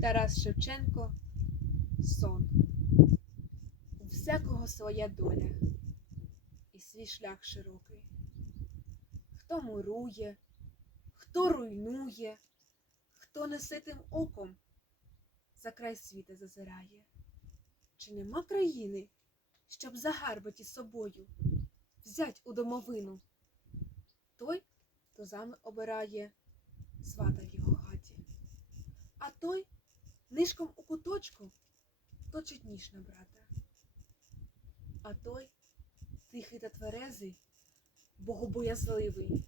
Тарас Шевченко Сон. У всякого своя доля і свій шлях широкий. Хто мурує, хто руйнує, хто неситим оком за край світа зазирає. Чи нема країни, щоб загарбаті собою взять у домовину? Той, хто зами обирає свата в його хаті, а той нишком у куточку точить ніж на брата. А той тихий та тверезий, богобоязливий,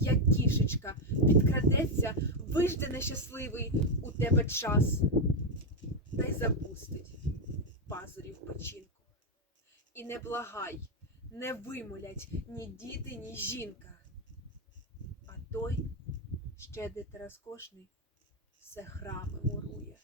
як кішечка, підкрадеться, вижде нещасливий у тебе час, та й запустить пазурів печінку. І не благай, не вимолять ні діти, ні жінка. А той, щедрий та розкошний, все храми мурує.